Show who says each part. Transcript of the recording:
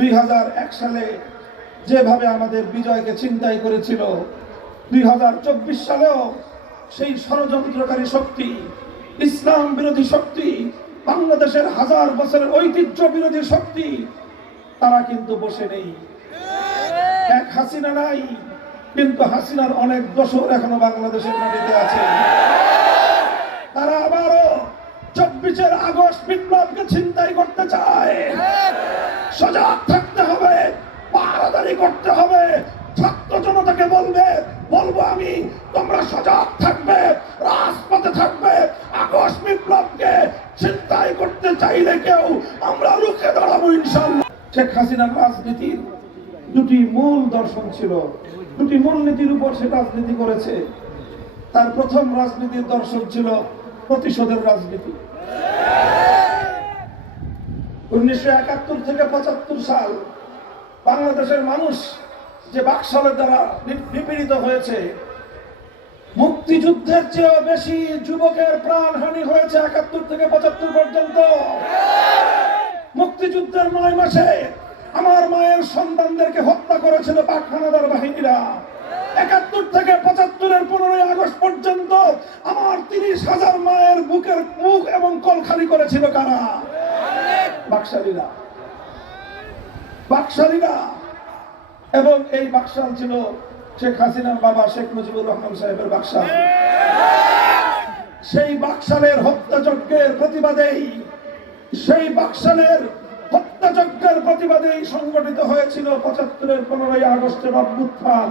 Speaker 1: দুই হাজার এক সালে যেভাবে আমাদের বিজয়কে চিন্তাই করেছিল, দুই সালেও সেই ষড়যন্ত্রকারী শক্তি, ইসলাম বিরোধী শক্তি, বাংলাদেশের হাজার বছরের ঐতিহ্য বিরোধী শক্তি, তারা কিন্তু বসে নেই। এক হাসিনা নাই, কিন্তু হাসিনার অনেক দোষর এখনও বাংলাদেশের মাটিতে আছে। তারা আবারও চব্বিশের আগস্ট বিপ্লবকে ছিনতাই করতে চায়। সজাগ থাকতে হবে পাহারাদারি করতে হবে। ছাত্র জনতাকে বলবে, বলব আমি, তোমরা সজাগ থাকবে, রাজপথে থাকবে আগস্ট বিপ্লবকে ছিনতাই করতে চাইলে কেউ, আমরা রুখে দাঁড়াবো ইনশাল্লাহ শেখ হাসিনার রাজনীতির দুটি মূল দর্শন ছিল। দুটি মূলনীতির উপর সে রাজনীতি করেছে। তার প্রথম রাজনীতির দর্শন ছিল প্রতিশোধের রাজনীতি। উনিশশো একাত্তর থেকে পঁচাত্তর সাল বাংলাদেশের মানুষ যে বাকশালের দ্বারা নিপীড়িত হয়েছে, মুক্তিযুদ্ধের চেয়েও বেশি যুবকের প্রাণহানি হয়েছে একাত্তর থেকে পঁচাত্তর পর্যন্ত। মুক্তিযুদ্ধের নয় মাসে আমার মায়ের সন্তানদেরকে হত্যা করেছিল পাক হানাদার বাহিনীরা। একাত্তর থেকে পঁচাত্তরের পনেরোই আগস্ট পর্যন্ত আমার তিরিশ হাজার মায়ের বুকের মুখ এবং কল খালি করেছিল কারা? বাকশালীরা। বাকশালীরা। এবং এই বাকশাল ছিল শেখ হাসিনার বাবা শেখ মুজিবুর রহমান সাহেবের বাকশাল। সেই বাকশালের হত্যাযজ্ঞের প্রতিবাদেই, সেই বাকশালের হত্যাযজ্ঞের প্রতিবাদেই সংগঠিত হয়েছিল পঁচাত্তরের পনেরোই আগস্টের অভ্যুত্থান।